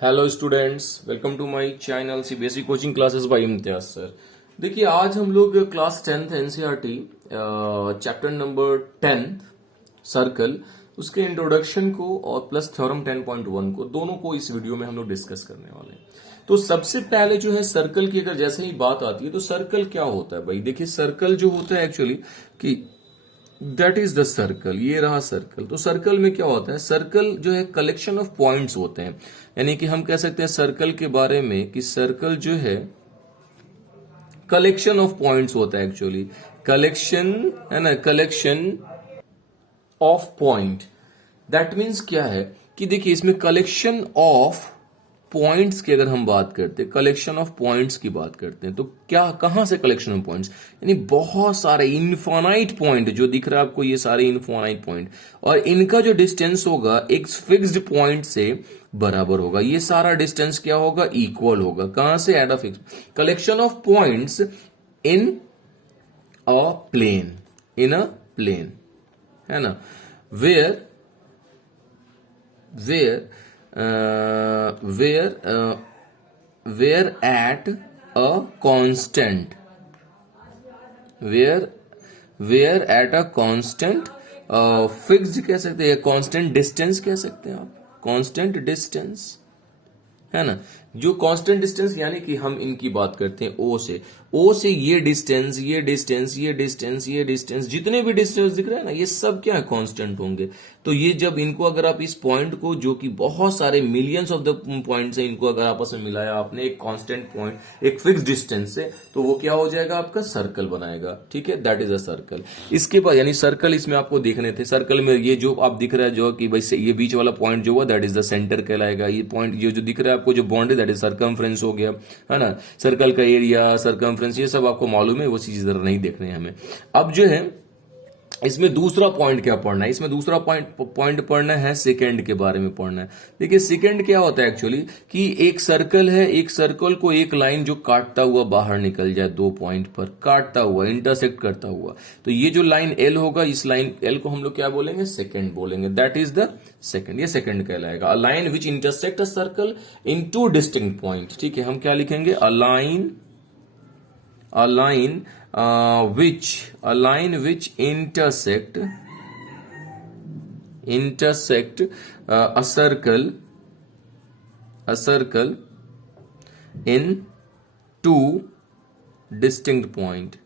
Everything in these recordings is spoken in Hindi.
Hello students, welcome to my channel CBSE coaching classes by Imtiyaz sir. देखिए, आज हम लोग class 10th NCERT chapter number 10 circle, उसके इंट्रोडक्शन को और प्लस थ्योरम 10.1 को, दोनों को इस वीडियो में हम लोग डिस्कस करने वाले हैं। तो सबसे पहले जो है सर्कल की अगर जैसे ही बात आती है तो सर्कल क्या होता है भाई। देखिए, सर्कल जो होता है एक्चुअली कि दैट इज द सर्कल, ये रहा सर्कल। तो सर्कल में क्या होता है, सर्कल जो है कलेक्शन ऑफ पॉइंट्स होते हैं। यानी कि हम कह सकते हैं सर्कल के बारे में कि सर्कल जो है कलेक्शन ऑफ पॉइंट्स होता है एक्चुअली। कलेक्शन है ना, collection of point. That means क्या है कि देखिए, इसमें कलेक्शन ऑफ पॉइंट्स की अगर हम बात करते हैं, कलेक्शन ऑफ पॉइंट्स की बात करते हैं, तो क्या कहां से कलेक्शन ऑफ पॉइंट्स, यानी बहुत सारे इनफाइनाइट पॉइंट जो दिख रहा है आपको, ये सारे इनफाइनाइट पॉइंट, और इनका जो डिस्टेंस होगा एक फिक्स्ड पॉइंट से बराबर होगा। ये सारा डिस्टेंस क्या होगा, इक्वल होगा। कहां से, at a fix collection of points in a plane, in a plane, है ना, where where where at a constant, where where at a constant fixed कह सकते हैं, कांस्टेंट डिस्टेंस कह सकते हैं आप, कांस्टेंट डिस्टेंस, है ना। जो कांस्टेंट डिस्टेंस यानी कि हम इनकी बात करते हैं ओ से ये डिस्टेंस, ये डिस्टेंस, ये डिस्टेंस, ये डिस्टेंस, जितने भी डिस्टेंस दिख रहे हैं ना, ये सब क्या है, कांस्टेंट होंगे। तो ये जब इनको अगर आप इस पॉइंट को, जो कि बहुत सारे मिलियंस ऑफ द पॉइंट्स हैं, इनको अगर आपस में मिलाया आपने एक कांस्टेंट पॉइंट, एक फिक्स डिस्टेंस से, तो वो क्या हो जाएगा, आपका सर्कल बनाएगा। ठीक है, दैट इज अ सर्कल। इसके बाद यानी सर्कल इसमें आपको देखने थे, सर्कल में ये जो आप दिख रहा है, जो कि भाई ये बीच वाला पॉइंट जो हुआ दैट इज द सेंटर कहलाएगा। ये पॉइंट ये जो दिख रहा है आपको, जो बॉन्ड है दैट इज सर्कमफ्रेंस हो गया, है ना। सर्कल का एरिया, सर्कमफ्रेंस, ये सब आपको मालूम है, वो चीज इधर नहीं देखने हैं हमें। अब जो है इसमें दूसरा पॉइंट क्या पढ़ना है, इसमें दूसरा पॉइंट पढ़ना है, सेकंड के बारे में पढ़ना है। देखिए, सेकंड क्या होता है एक्चुअली कि एक सर्कल है, एक सर्कल को एक लाइन जो काटता हुआ बाहर निकल जाए, दो पॉइंट पर काटता हुआ, इंटरसेक्ट करता हुआ, तो ये जो लाइन एल होगा, इस लाइन एल को हम लोग क्या बोलेंगे, सेकंड बोलेंगे। दैट इज द सेकंड, ये सेकंड कहलाएगा। A line which intersect a circle in two distinct point. ठीक है, हम क्या लिखेंगे, a line which intersect a circle in two distinct point।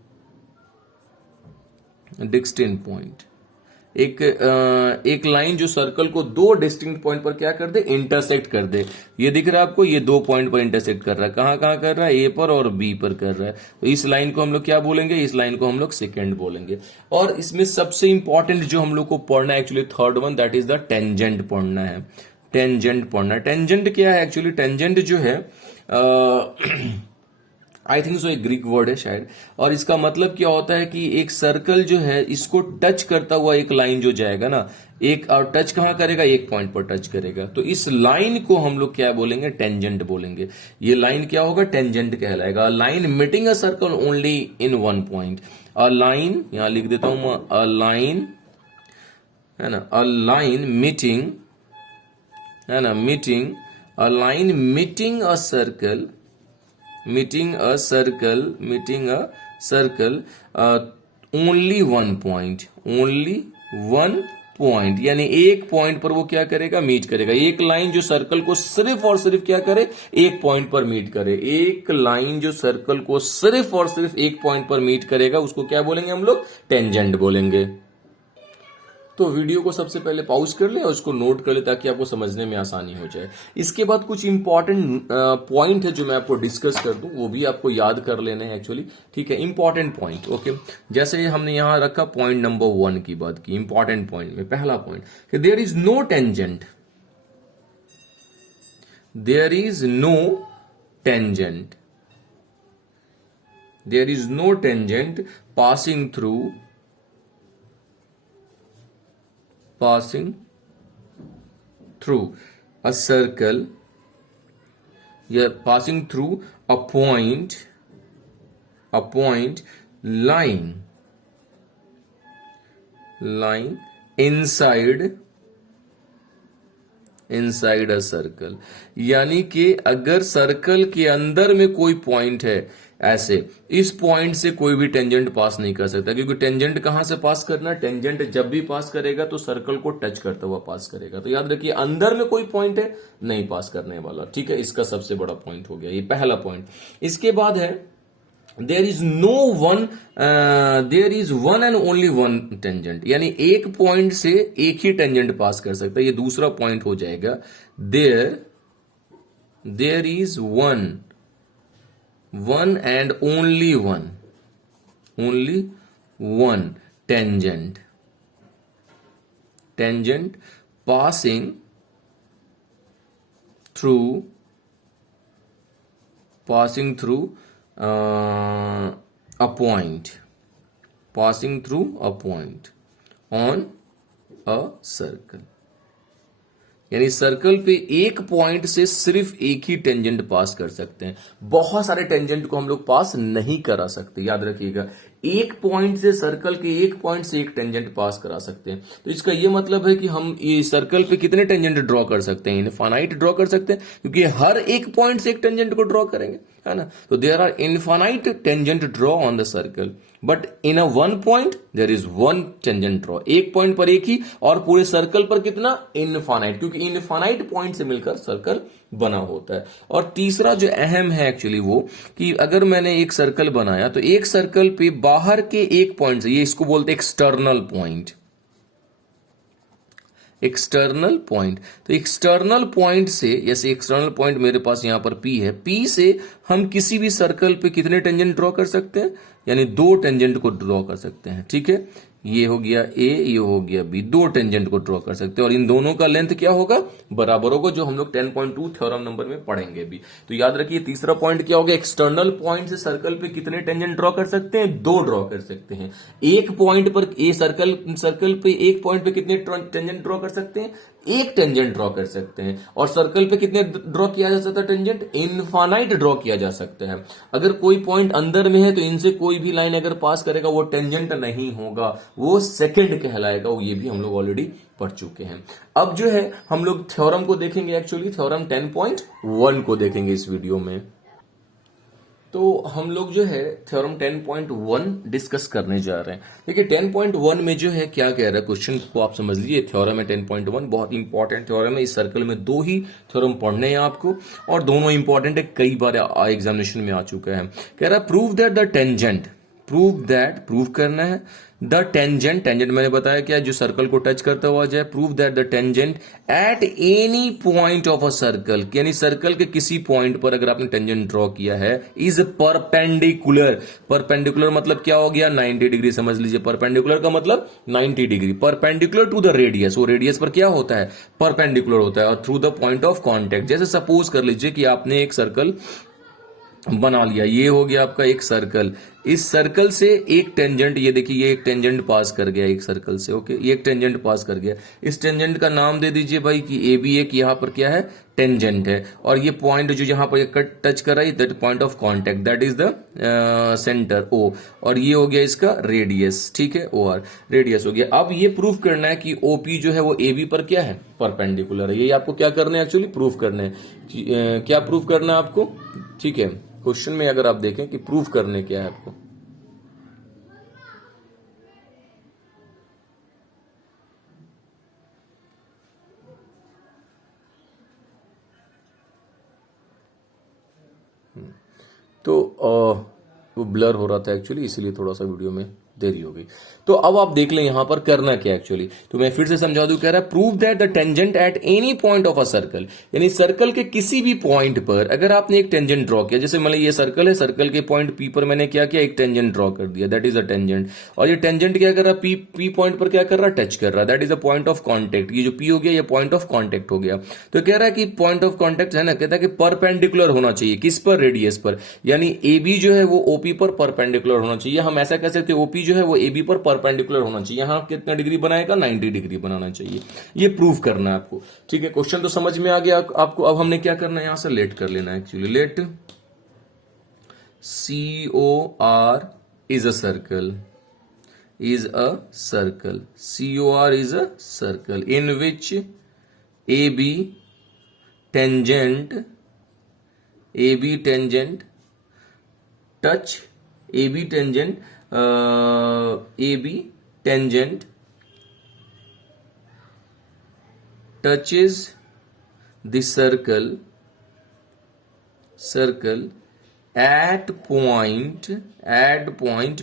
एक लाइन जो सर्कल को दो डिस्टिंक्ट पॉइंट पर क्या कर दे, इंटरसेक्ट कर दे। ये दिख रहा है आपको, ये दो पॉइंट पर इंटरसेक्ट कर रहा है। कहां कहां कर रहा है, ए पर और बी पर कर रहा है। तो इस लाइन को हम लोग क्या बोलेंगे, इस लाइन को हम लोग सेकंड बोलेंगे। और इसमें सबसे इंपॉर्टेंट जो हम लोग को पढ़ना है actually, third one, that is the tangent पढ़ना है। टेंजेंट पढ़ना है। टेंजेंट क्या है एक्चुअली, टेंजेंट जो है आई थिंक सो एक ग्रीक वर्ड है शायद, और इसका मतलब क्या होता है कि एक सर्कल जो है, इसको टच करता हुआ एक लाइन जो जाएगा ना, एक और टच कहां करेगा, एक पॉइंट पर टच करेगा, तो इस लाइन को हम लोग क्या बोलेंगे, टेंजेंट बोलेंगे। ये लाइन क्या होगा, टेंजेंट कहलाएगा। Line meeting a circle only in one point. A line, यहां लिख देता हूं, अ लाइन, है ना, अ लाइन मीटिंग, है ना, meeting, a line meeting a circle, meeting a circle only one point, only one point, यानी एक पॉइंट पर वो क्या करेगा, मीट करेगा। एक लाइन जो सर्कल को सिर्फ और सिर्फ क्या करे, एक पॉइंट पर मीट करे। एक लाइन जो सर्कल को सिर्फ और सिर्फ एक पॉइंट पर मीट करेगा, उसको क्या बोलेंगे हम लोग, टेंजेंट बोलेंगे। तो वीडियो को सबसे पहले पॉज कर ले और उसको नोट कर ले, ताकि आपको समझने में आसानी हो जाए। इसके बाद कुछ इंपॉर्टेंट पॉइंट है जो मैं आपको डिस्कस कर दूं, वो भी आपको याद कर लेने हैं एक्चुअली। ठीक है, इंपॉर्टेंट पॉइंट। ओके, जैसे हमने यहां रखा पॉइंट नंबर 1 की बात की, इंपॉर्टेंट पॉइंट में पहला पॉइंट कि there is no tangent, there is no tangent, there is no tangent passing through a circle, yeah, passing through a point lying inside inside a circle, यानी कि अगर सर्कल के अंदर में कोई पॉइंट है ऐसे, इस पॉइंट से कोई भी टेंजेंट पास नहीं कर सकता, क्योंकि टेंजेंट कहां से पास करना, टेंजेंट जब भी पास करेगा तो सर्कल को टच करता हुआ पास करेगा। तो याद रखिए अंदर में कोई पॉइंट है नहीं पास करने वाला, ठीक है, इसका सबसे बड़ा पॉइंट हो गया ये पहला पॉइंट। इसके बाद है there is no one, there is one and only one tangent, यानी एक पॉइंट से एक ही टेंजेंट पास कर सकता है, ये दूसरा पॉइंट हो जाएगा। देर is one and only one tangent passing through a point on a circle, यानी सर्कल पे एक पॉइंट से सिर्फ एक ही टेंजेंट पास कर सकते हैं, बहुत सारे टेंजेंट को हम लोग पास नहीं करा सकते, याद रखिएगा। एक पॉइंट से सर्कल के एक पॉइंट से एक टेंजेंट पास करा सकते हैं। तो इसका ये मतलब है कि हम ये सर्कल पे कितने टेंजेंट ड्रॉ कर सकते हैं, इनफाइनाइट ड्रॉ कर सकते हैं, क्योंकि हर एक पॉइंट से एक टेंजेंट को ड्रॉ करेंगे, है ना। तो there are infinite tangent draw on the circle, but in a one point there is one tangent draw, एक पॉइंट पर एक ही, और पूरे सर्कल पर कितना, इनफाइनाइट, क्योंकि इनफाइनाइट पॉइंट से मिलकर सर्कल बना होता है। और तीसरा जो अहम है एक्चुअली वो कि अगर मैंने एक सर्कल बनाया तो एक सर्कल पे बाहर के एक पॉइंट से, ये इसको बोलते हैं एक्सटर्नल पॉइंट, तो एक्सटर्नल पॉइंट से, जैसे एक्सटर्नल पॉइंट मेरे पास यहां पर P है, P से हम किसी भी सर्कल पे कितने टेंजेंट ड्रॉ कर सकते हैं, यानी दो टेंजेंट को ड्रॉ कर सकते हैं, ठीक है। ये हो गया A, ये हो गया B, दो टेंजेंट को ड्रॉ कर सकते हैं, और इन दोनों का लेंथ क्या होगा, बराबर होगा, जो हम लोग 10.2 थ्योरम नंबर में पढ़ेंगे भी। तो याद रखिए तीसरा पॉइंट क्या होगा, एक्सटर्नल पॉइंट से सर्कल पे कितने टेंजेंट ड्रॉ कर सकते हैं, दो ड्रॉ कर सकते हैं। एक पॉइंट पर, ए सर्कल पे एक पॉइंट पे कितने टेंजेंट ड्रॉ कर सकते हैं, एक टेंजेंट ड्रॉ कर सकते हैं। और सर्कल पे कितने ड्रॉ किया जा सकता है टेंजेंट, इनफाइनाइट ड्रॉ किया जा सकता है। अगर कोई पॉइंट अंदर में है तो इनसे कोई भी लाइन अगर पास करेगा वो टेंजेंट नहीं होगा, वो सेकंड कहलाएगा, वो ये भी हम लोग ऑलरेडी पढ़ चुके हैं। अब जो है हम लोग थ्योरम को देखेंगे, एक्चुअली थ्योरम 10.1 को देखेंगे इस वीडियो में। तो हम लोग जो है थ्योरम 10.1 डिस्कस करने जा रहे हैं। देखिए 10.1 में जो है क्या कह रहा है, क्वेश्चन को आप समझ लीजिए। थ्योरम है 10.1, बहुत इंपॉर्टेंट थ्योरम है। इस सर्कल में दो ही थ्योरम पढ़ने हैं आपको, और दोनों इंपॉर्टेंट है, कई बार एग्जामिनेशन में आ चुका है। कह रहा है prove that the tangent, prove करना है द टेंजेंट मैंने बताया क्या, जो सर्कल को टच करता हुआ जाए। Prove that the tangent at any point of a circle, यानी सर्कल के किसी पॉइंट पर अगर आपने टेंजेंट ड्रॉ किया है, इज परपेंडिकुलर मतलब क्या हो गया, 90 डिग्री समझ लीजिए। परपेंडिकुलर का मतलब 90 degree, perpendicular to the radius, वो रेडियस पर क्या होता है, परपेंडिकुलर होता है। और through the point of contact, जैसे सपोज कर लीजिए कि आपने एक सर्कल बना लिया, ये हो गया आपका एक सर्कल, इस सर्कल से एक टेंजेंट, ये देखिए ये एक टेंजेंट पास कर गया एक सर्कल से, ओके, ये एक टेंजेंट पास कर गया। इस टेंजेंट का नाम दे दीजिए भाई कि ए बी, एक यहां पर क्या है, टेंजेंट है, और ये पॉइंट जो यहां पर कट टच कर रहा है, that point of contact, that is the centre O, और ये हो गया इसका रेडियस, ठीक है, ओ आर, रेडियस हो गया। अब ये प्रूफ करना है कि ओपी जो है वो ए बी पर क्या है, परपेंडिकुलर है। ये आपको क्या करना है, एक्चुअली प्रूफ करना है। क्या प्रूफ करना है आपको, ठीक है। क्वेश्चन में अगर आप देखें कि प्रूफ करने क्या है आपको, तो वो ब्लर हो रहा था एक्चुअली, इसीलिए थोड़ा सा वीडियो में देरी हो गई। तो अब आप देख लें यहां पर करना क्या एक्चुअली, तो मैं फिर से समझा दूं। कह रहा है prove that the tangent at any point of a circle, यानी सर्कल के किसी भी पॉइंट पर अगर आपने एक टेंजेंट ड्रॉ किया, जैसे मतलब ये सर्कल है, सर्कल के पॉइंट पी पर मैंने क्या किया, एक टेंजेंट ड्रॉ कर दिया, दैट इज अ टेंजेंट। और ये टेंजेंट क्या कर रहा है, पी पॉइंट पर क्या कर रहा है, टच कर रहा है, that is a point of contact. ये जो पी हो गया ये पॉइंट ऑफ कॉन्टेक्ट हो गया। तो कह रहा है कि पॉइंट ऑफ कॉन्टेक्ट है ना, कहता है कि परपेंडिकुलर होना चाहिए, किस पर, रेडियस पर, यानी ए बी जो है वो ओपी पर परपेंडिकुलर होना चाहिए। हम ऐसा कह सकते हैं ओपी जो है वो ए बी पर परपेंडिकुलर होना चाहिए। यहां कितना डिग्री बनाएगा, 90 डिग्री बनाना चाहिए। ये प्रूफ करना है आपको, ठीक है। क्वेश्चन तो समझ में आ गया आपको। अब हमने क्या करना है, यहां से लेट कर लेना है actually. Let COR is a circle, COR is a circle in which AB tangent, A B tangent touch, A B tangent, A B tangent touches the circle at point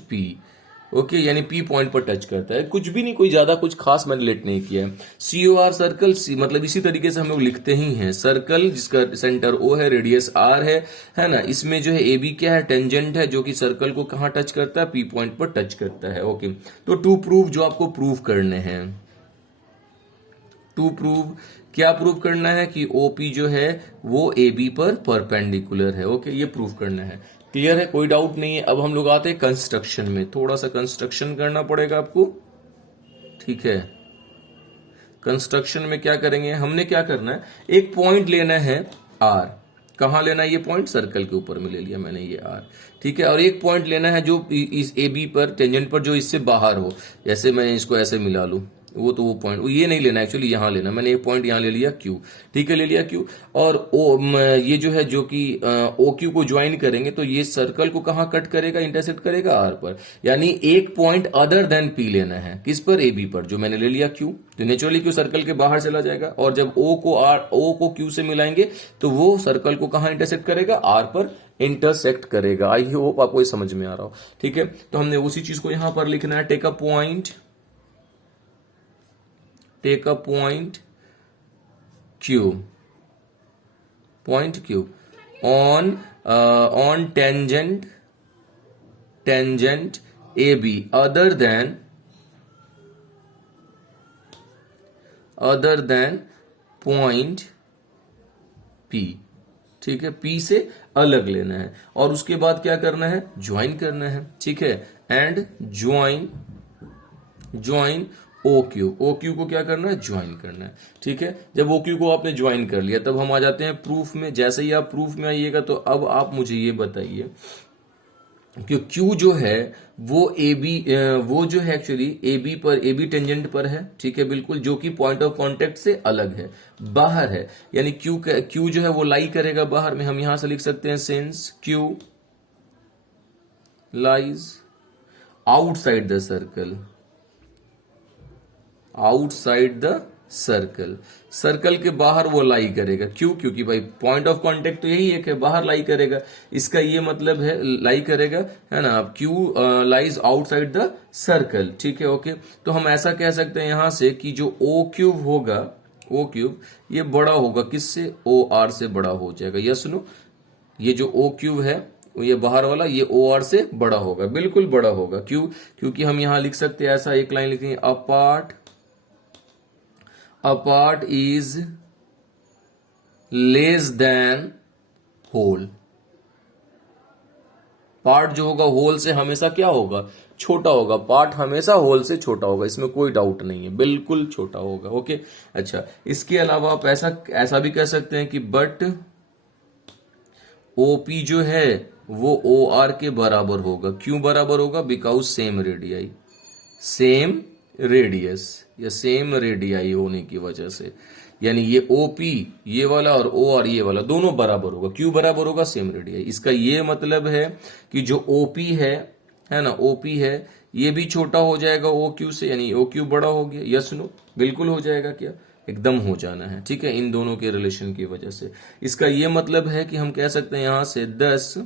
P। Okay, यानी P पॉइंट पर टच करता है, कुछ भी नहीं, कोई ज्यादा कुछ खास मैंने लेट नहीं किया है। COR सर्कल, मतलब इसी तरीके से हम लोग लिखते ही हैं, सर्कल जिसका सेंटर O है, रेडियस R है ना। इसमें जो है AB क्या है, टेंजेंट है, जो कि सर्कल को कहां टच करता है, P पॉइंट पर टच करता है। ओके, तो टू प्रूव जो आपको प्रूव करने हैं, टू प्रूव क्या प्रूव करना है कि OP जो है वो AB पर परपेंडिकुलर है। ओके, ये प्रूव करना है। क्लियर है, कोई डाउट नहीं है। अब हम लोग आते हैं कंस्ट्रक्शन में, थोड़ा सा कंस्ट्रक्शन करना पड़ेगा आपको, ठीक है। कंस्ट्रक्शन में क्या करेंगे, हमने क्या करना है, एक पॉइंट लेना है R। कहां लेना है ये पॉइंट, सर्कल के ऊपर में ले लिया मैंने ये R, ठीक है। और एक पॉइंट लेना है जो इस AB पर टेंजेंट पर, जो इससे बाहर हो, जैसे मैं इसको ऐसे मिला लूं, वो पॉइंट ये नहीं लेना, एक्चुअली यहां लेना। मैंने एक पॉइंट यहां ले लिया Q, ठीक है, ले लिया Q। और ये जो है, जो कि OQ को ज्वाइन करेंगे, तो ये सर्कल को कहां कट करेगा, इंटरसेक्ट करेगा R पर। यानी एक पॉइंट अदर देन P लेना है, किस पर, AB पर, जो मैंने ले लिया Q। तो नेचुरली Q सर्कल के बाहर चला जाएगा, और जब O को Q से मिलाएंगे तो वो सर्कल को कहां इंटरसेक्ट करेगा, R पर इंटरसेक्ट करेगा। आई होप आपको ये समझ में आ रहा हो, ठीक है। तो हमने उसी चीज को यहां पर लिखना है, take a point Q, point Q on tangent AB other than point P, ठीक है, P से अलग लेना है। और उसके बाद क्या करना है, ज्वाइन करना है, ठीक है। एंड ज्वाइन OQ को क्या करना है, ज्वाइन करना है, ठीक है। जब OQ को आपने ज्वाइन कर लिया, तब हम आ जाते हैं प्रूफ में। जैसे ही आप प्रूफ में आइएगा, तो अब आप मुझे ये बताइए कि Q जो है वो वो जो है एक्चुअली AB टेंजेंट पर है, ठीक है, बिल्कुल, जो कि पॉइंट ऑफ कांटेक्ट से अलग है, बाहर है। यानी Q जो है वो लाई करेगा बाहर में। हम यहां से लिख सकते हैं, since Q lies outside the circle, outside the circle के बाहर वो लाई करेगा। क्यों, क्योंकि भाई पॉइंट ऑफ कांटेक्ट तो यही एक है, बाहर लाई करेगा। इसका ये मतलब है, लाई करेगा, है ना। अब Q lies outside the circle, ठीक है। ओके, तो हम ऐसा कह सकते हैं यहां से कि जो O³ होगा, O³ ये बड़ा होगा किससे, OR से बड़ा हो जाएगा। यस नो, ये जो O³ है ये बाहर वाला, ये OR से बड़ा होगा, बिल्कुल बड़ा होगा। क्यों, क्योंकि हम यहां लिख सकते हैं, ऐसा एक लाइन लिखेंगे, a part is less than whole. Part जो होगा होल से हमेशा क्या होगा, छोटा होगा। पार्ट हमेशा होल से छोटा होगा, इसमें कोई डाउट नहीं है, बिल्कुल छोटा होगा। ओके, अच्छा, इसके अलावा आप ऐसा भी कह सकते हैं कि बट OP जो है वो OR के बराबर होगा। क्यों बराबर होगा, because same radii, same radius या सेम रेडियाई होने की वजह से। यानी ये OP ये वाला और OR ये वाला दोनों बराबर होगा। क्यों बराबर होगा, सेम रेडियाई। इसका ये मतलब है कि जो OP है ना, OP है, ये भी छोटा हो जाएगा OQ से, यानी OQ बड़ा हो गया। यस नो, बिल्कुल हो जाएगा, क्या, एकदम हो जाना है, ठीक है, इन दोनों के रिलेशन की वजह से। इसका ये मतलब है कि हम कह सकते हैं यहां से 10,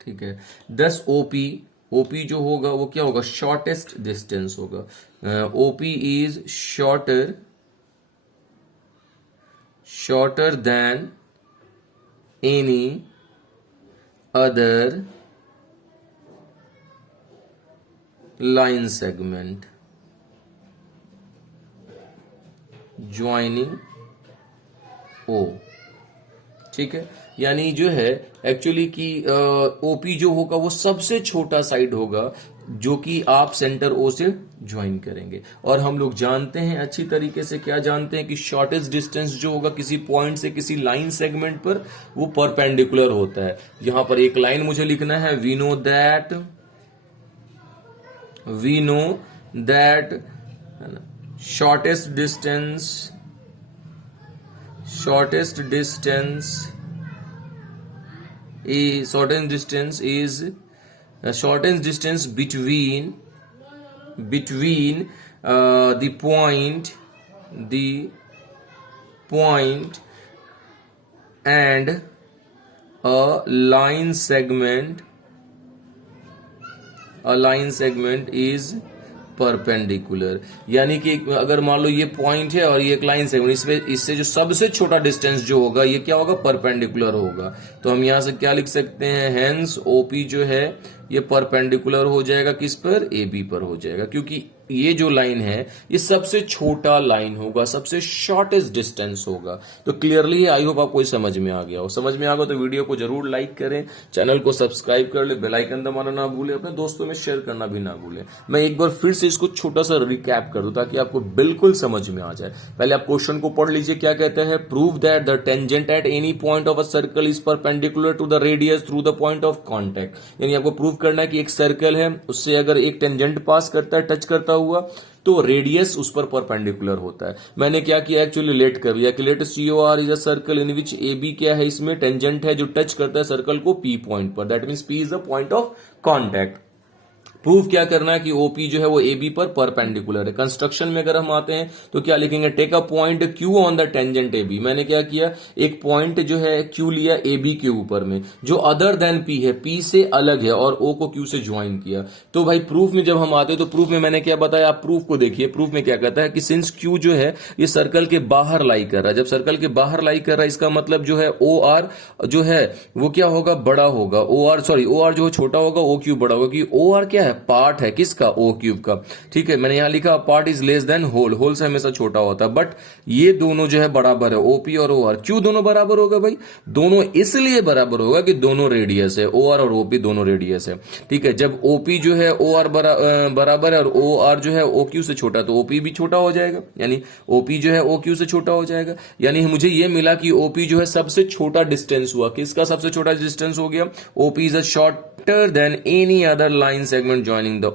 ठीक है, 10 OP जो होगा वो क्या होगा, शॉर्टेस्ट डिस्टेंस होगा। OP is shorter than any other line segment joining O, ठीक है। यानी जो है एक्चुअली कि OP जो होगा वो सबसे छोटा साइड होगा, जो कि आप सेंटर O से ज्वाइन करेंगे। और हम लोग जानते हैं अच्छी तरीके से, क्या जानते हैं कि शॉर्टेस्ट डिस्टेंस जो होगा किसी पॉइंट से किसी लाइन सेगमेंट पर, वो परपेंडिकुलर होता है। यहां पर एक लाइन मुझे लिखना है, we know that shortest shortest distance is shortest distance between the point and a line segment is perpendicular. यानी कि अगर मान लो ये पॉइंट है और ये एक लाइन सेगमेंट, इससे जो सबसे छोटा डिस्टेंस जो होगा ये क्या होगा, परपेंडिकुलर होगा। तो हम यहां से क्या लिख सकते हैं, हेंस ओपी जो है ये परपेंडिकुलर हो जाएगा किस पर, ए बी पर हो जाएगा, क्योंकि ये जो लाइन है ये सबसे छोटा लाइन होगा, सबसे शॉर्टेस्ट डिस्टेंस होगा। तो क्लियरली आई होप आपको समझ में आ गया हो। समझ में आ गया तो वीडियो को जरूर लाइक करें, चैनल को सब्सक्राइब कर ले, बेल आइकन दबाना ना भूले, अपने दोस्तों में शेयर करना भी ना भूले। मैं एक बार फिर से इसको छोटा सा रिकैप कर दूं ताकि आपको बिल्कुल समझ में आ जाए। पहले आप क्वेश्चन को पढ़ लीजिए, क्या कहते हैं, prove that the tangent at any point of a circle is perpendicular to the radius through the point of contact. यानी आपको प्रूव करना है कि एक सर्कल है, उससे अगर एक टेंजेंट पास करता है टच करता हुआ, तो रेडियस उस पर परपेंडिकुलर होता है। मैंने क्या किया, एक्चुअली लेट कर लिया कि let COR is a circle in which AB क्या है, इसमें टेंजेंट है जो टच करता है सर्कल को P पॉइंट पर, that means P is a point of contact. Proof क्या करना है कि OP जो है वो AB पर परपेंडिकुलर है। कंस्ट्रक्शन में अगर हम आते हैं तो क्या लिखेंगे, take a point Q on the tangent AB। मैंने क्या किया, एक पॉइंट जो है Q लिया AB के ऊपर में, जो अदर देन P है, P से अलग है, और O को Q से ज्वाइन किया। तो भाई प्रूफ में जब हम आते हैं तो प्रूफ में मैंने क्या बताया, आप प्रूफ को देखिए। प्रूफ में क्या कहता है कि सिंस Q जो है ये सर्कल के बाहर लाई कर रहा है, जब सर्कल के बाहर लाई कर रहा है इसका मतलब जो है OR जो है वो क्या होगा, बड़ा होगा। OR जो छोटा होगा, OQ बड़ा होगा, कि OR क्या है, पार्ट है किसका, O क्यूब का। ठीक है, मैंने यहां लिखा part is less than whole, whole से हमेशा छोटा होता है, बट ये दोनों जो है बराबर है, OP और OR। क्यों दोनों बराबर होगा भाई, दोनों इसलिए बराबर होगा कि दोनों रेडियस है, OR और OP दोनों रेडियस है। ठीक है, जब OP जो है OR बराबर है और OR जो है OQ से छोटा, तो OP भी छोटा हो जाएगा, यानी OP जो है OQ से छोटा हो जाएगा। यानी मुझे ये मिला कि OP जो है सबसे छोटा डिस्टेंस हुआ, किसका सबसे छोटा डिस्टेंस हो गया, OP is a shorter than any other line segment joining the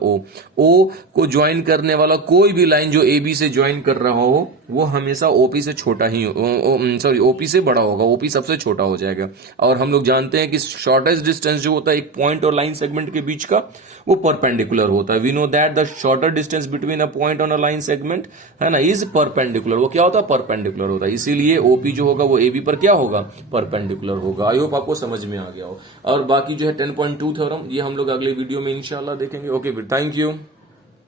O को ज्वाइन करने वाला कोई भी लाइन जो AB से ज्वाइन कर रहा हो वो हमेशा OP से छोटा ही OP से बड़ा होगा, OP सबसे छोटा हो जाएगा। और हम लोग जानते हैं कि शॉर्टेस्ट डिस्टेंस जो होता है एक पॉइंट और लाइन सेगमेंट के बीच का, वो परपेंडिकुलर होता है। We know that the shorter distance between a point on a line segment है ना इज परपेंडिकुलर। वो क्या होता है, परपेंडिकुलर होता है, इसीलिए OP जो होगा वो AB पर क्या होगा, परपेंडिकुलर होगा। आई होप आपको समझ में आ गया हो। और बाकी जो है 10.2 थ्योरम ये हम लोग अगले वीडियो में इंशाल्लाह देखेंगे। ओके फिर, थैंक यू।